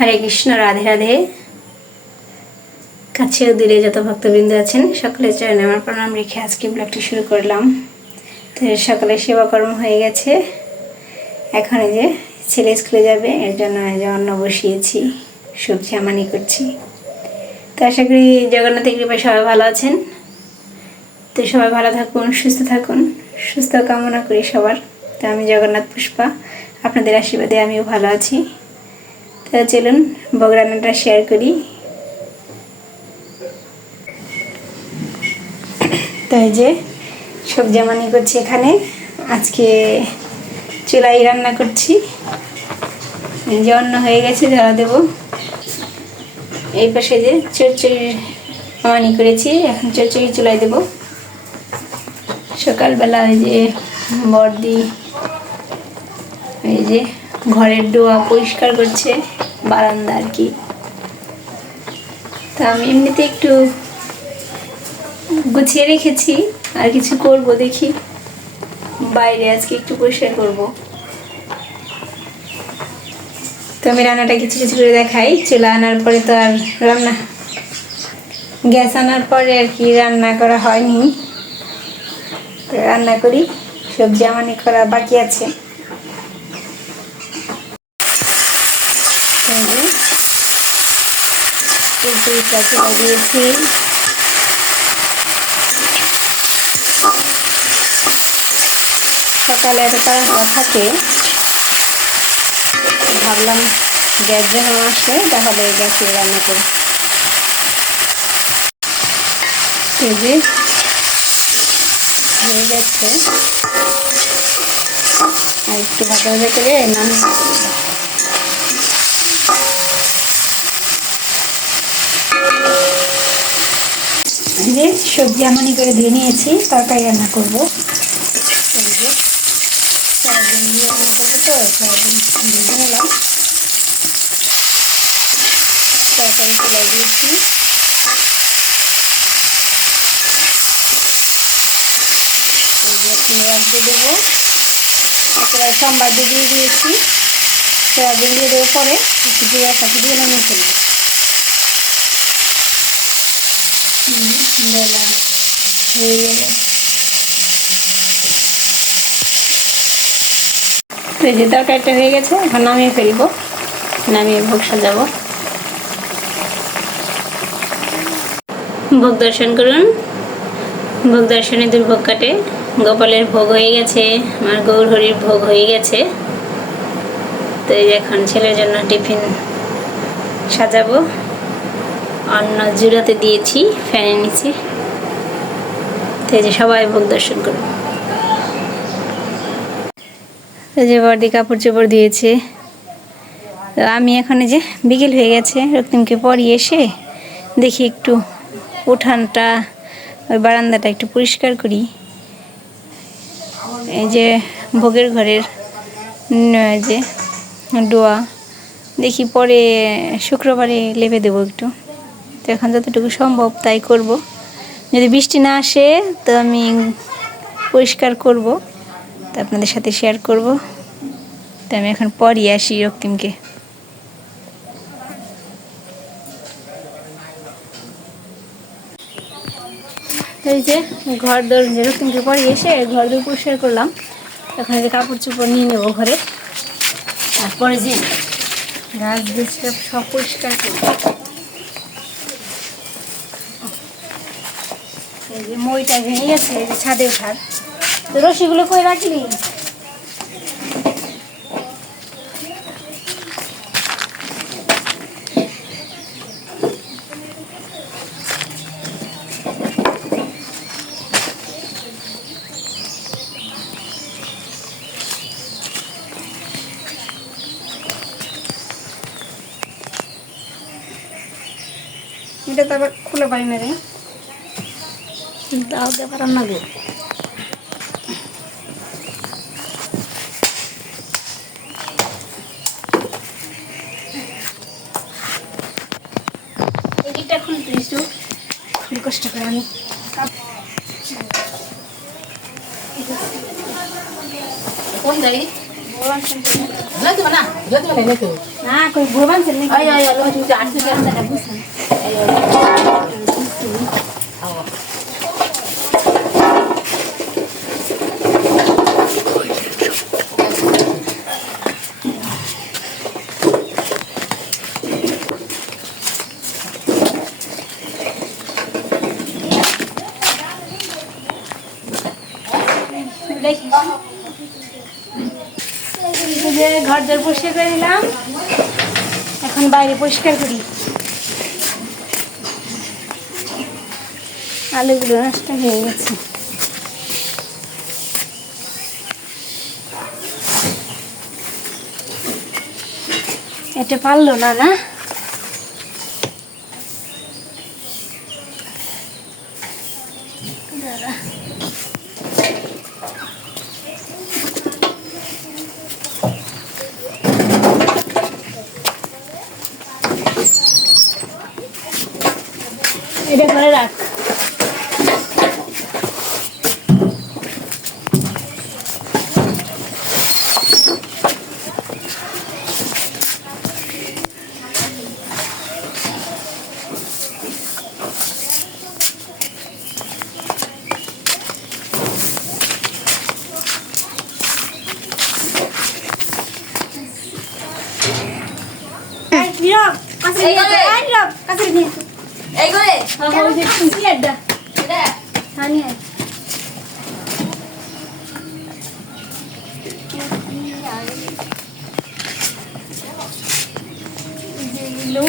হরে কৃষ্ণ, রাধে রাধে। কাছে দূরে যত ভক্তবৃন্দ আছেন, সকলের চরণে আমার প্রণাম রেখে আজকে ব্লগটি শুরু করলাম। তো সকালে সেবাকর্ম হয়ে গেছে। এখন যে ছেলে স্কুলে যাবে, এর জন্য যে অন্ন বসিয়েছি, সবজি আমানি করছি। তো আশা করি জগন্নাথের কৃপায় সবাই ভালো আছেন। তো সবাই ভালো থাকুন, সুস্থ থাকুন, সুস্থ কামনা করি সবার। তো আমি জগন্নাথ পুষ্পা, আপনাদের আশীর্বাদে আমিও ভালো আছি। তো চলুন বগ রান্নাটা শেয়ার করি। তো এই যে সবজি আমানি করছি এখানে। আজকে চুলাই রান্না করছি। যে অন্য হয়ে গেছে ধরা দেবো। এই পাশে যে চচ্চড়ি আমানি করেছি, এখন চচ্চড়ি চুলাই দেবো। সকালবেলা ওই যে বর্দি, এই যে ঘরের ডোয়া পরিষ্কার করছে, বারান্দা আর কি। তা আমি এমনিতে একটু গুছিয়ে রেখেছি, আর কিছু করব দেখি। বাইরে আজকে একটু পরিষ্কার করব। তো আমি রান্নাটা কিছু কিছু করে দেখাই, চুলা আনার পরে তো আর রান্না। গ্যাস আনার পরে আর কি রান্না করা হয়নি। রান্না করি, সবজি আমানি করা বাকি আছে। যে, পুরপুরিটা চলে দিয়েছি সকালে এত তাড়াহুড়া থাকে ভাবলাম গ্যাস যখন আসে তাহলে গ্যাসে রান্না করি। যে হয়ে যাচ্ছে আর একটু ভাজা ভাজা করে নাম যে সবজি আমনি করে ধুয়ে নিয়েছি, তরকারি রান্না করব। সয়াবিন দিয়ে রান্না করব তো সয়াবিন দিয়েছি পেঁয়াজ দিয়ে দেবো দিয়ে দিয়ে দিয়েছি দিয়ে দেবো পরে, একটু জিরা পাখি দিয়ে নামিয়ে ফেলব বেলা হয়ে গেলে যে তরকারিটা হয়ে গেছে, এখন নামিয়ে ফেলব। নামিয়ে ভোগ সাজাবো। ভোগ দর্শন করুন। ভোগ দর্শনে দুর্ভোগ কাটে। গোপালের ভোগ হয়ে গেছে, আমার গৌর হরির ভোগ হয়ে গেছে। তো এই এখন ছেলের জন্য টিফিন সাজাবো। অন্ন জুড়াতে দিয়েছি ফ্যানের নিচে। যে সবাই ভোগ দর্শন এই যে বর্দি কাপড় চোপড় দিয়েছে। আমি এখন যে বিকেল হয়ে গেছে, রক্তিমকে পরিয়ে এসে দেখি একটু উঠানটা, ওই বারান্দাটা একটু পরিষ্কার করি। এই যে ভোগের ঘরের যে ডোয়া, দেখি পরে শুক্রবারে লেপে দেবো একটু। তো এখন যতটুকু সম্ভব তাই করব। যদি বৃষ্টি না আসে, তো আমি পরিষ্কার করব। তো আপনাদের সাথে শেয়ার করব। তো আমি এখন পরই আসি রক্তিমকে। এই যে ঘর দোর, যে রক্তিমকে পরে এসে ঘর দোর পরিষ্কার করলাম। এখন এই কাপড় চোপড় নিয়ে নেব ঘরে। তারপরে যে গাছ দিচ্ছে সব পরিষ্কার করব। যে মইটা ভেঙে গেছে যে ছাদে ওঠার। তো রশিগুলো কই রাখলি? এটা তো আবার খুলে পারি না রে। দাও দেবার না গো কষ্ট করে আমি কোন Lagi mana? Lagi mana ini tuh? না কই air tuh kan. Ayo. Ayo. দেখি এই যে ঘর দর পরিষ্কার করে নিলাম। এখন বাইরে পরিষ্কার করি। আলুগুলো নষ্ট হয়ে গেছে। এটা পারল না না? এটা করে রাখ করে। নীরব কাছে নিয়ে এই করে প্লেটটা এটা হ্যাঁ নিয়ে আয়। এগুলো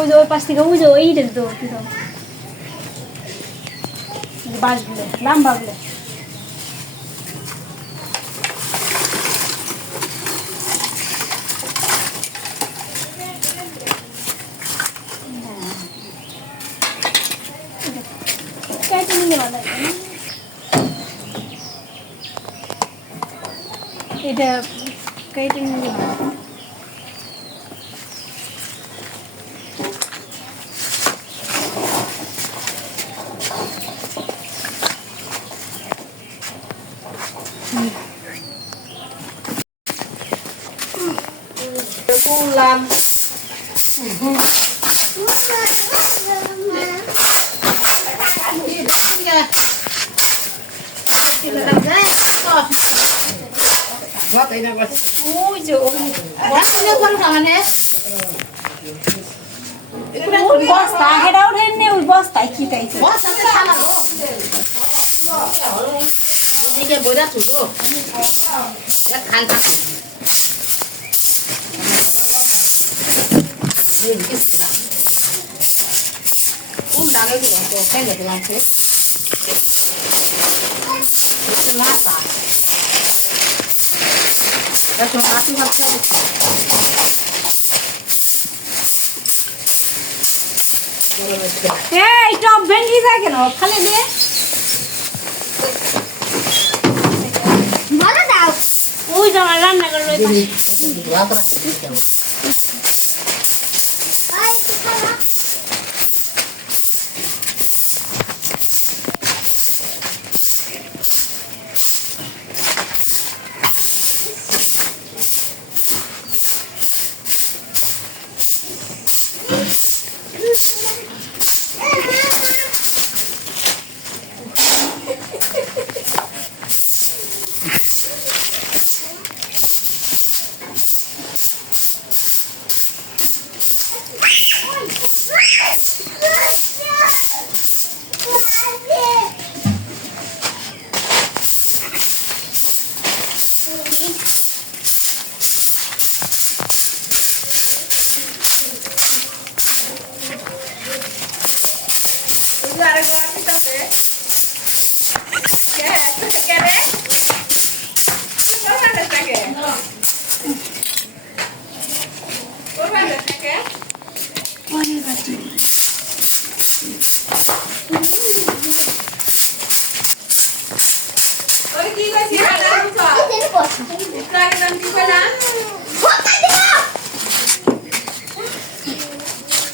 ওই যে ওই পাশ থেকে, ওই যে ওইটা তো বাসগুলো, লাম্বাগুলো। কেটে নিলে ভালো এটা কেটে নিলে ভালো লাগবে। pulang Buat ini bos. ওই যে ওই- Buat ini baru tangannya. ওই বস্তা হেটা উঠেন নে ওই বস্তায় কি তাইছে Bos saya lihat langsung. Kenapa? Ya cuma kasih satu এই টপ ভেঙ্গি যায় কেন খালি দে ভালো দাও ওই যে আমার রান্না করে Nagtagitan din pala. Huwag ka dito!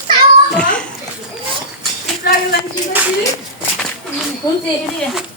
Tawa! Nagtagitan din pala. Kunti. Kunti.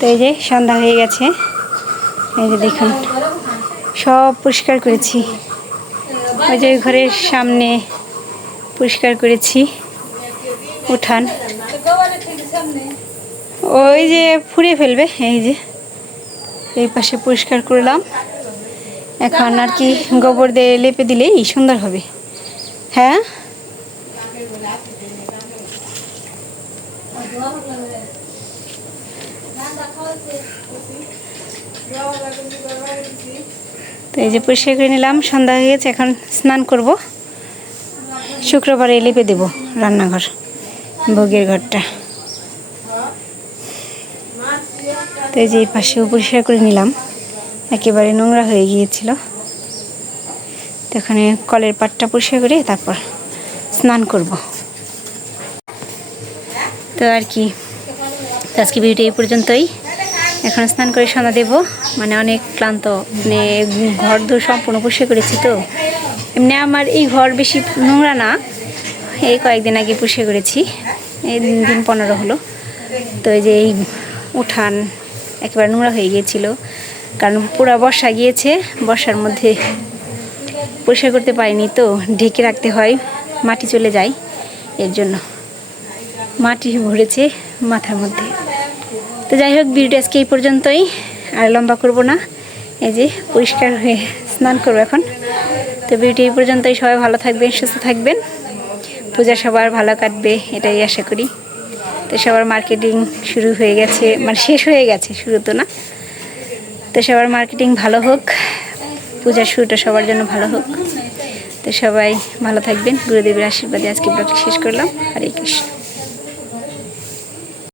তো এই যে সন্ধ্যা হয়ে গেছে। এই যে দেখুন, সব পরিষ্কার করেছি। ওই যে ঘরের সামনে পরিষ্কার করেছি উঠান। ওই যে ফুরিয়ে ফেলবে, এই যে। এই পাশে পরিষ্কার করলাম। এখন আর কি গোবর দিয়ে লেপে দিলেই সুন্দর হবে। হ্যাঁ? তো এই যে পরিষ্কার করে নিলাম, সন্ধ্যা হয়ে গেছে, এখন স্নান করব। শুক্রবারে লেপে দেব রান্নাঘর ভোগের ঘরটা। তো এই যে এই পাশেও পরিষ্কার করে নিলাম, একেবারে নোংরা হয়ে গিয়েছিল। তো এখানে কলের পাটটা পরিষ্কার করে তারপর স্নান করব। তো আর কি আজকে ভিডিও এই পর্যন্তই। এখন স্নান করে সন্ধ্যা দেবো। মানে অনেক ক্লান্ত মানে ঘর দূর সম্পূর্ণ পরিষ্কার করেছি তো। এমনি আমার এই ঘর বেশি নোংরা না। এই কয়েকদিন আগে পরিষ্কার করেছি। এই দিন পনেরো হলো। তো এই যে এই উঠান একেবারে নোংরা হয়ে গিয়েছিল। কারণ পুরো বর্ষা গিয়েছে, বর্ষার মধ্যে পরিষ্কার করতে পারিনি তো। ঢেকে রাখতে হয়, মাটি চলে যায় এর জন্য। মাটি ভরেছে মাথার মধ্যে। তো যাই হোক, ভিডিওটা আজকে এই পর্যন্তই। আর লম্বা করব না। এই যে পরিষ্কার হয়ে স্নান করব এখন। তো ভিডিও এই পর্যন্তই। সবাই ভালো থাকবেন, সুস্থ থাকবেন। পূজা সবার ভালো কাটবে, এটাই আশা করি। তো সবার মার্কেটিং শুরু হয়ে গেছে মানে শেষ হয়ে গেছে, শুরু তো না। তো সবার মার্কেটিং ভালো হোক, পূজার শুরুটা সবার জন্য ভালো হোক। তো সবাই ভালো থাকবেন। গুরুদেবের আশীর্বাদে আজকে ব্লগটি শেষ করলাম। হরে কৃষ্ণ।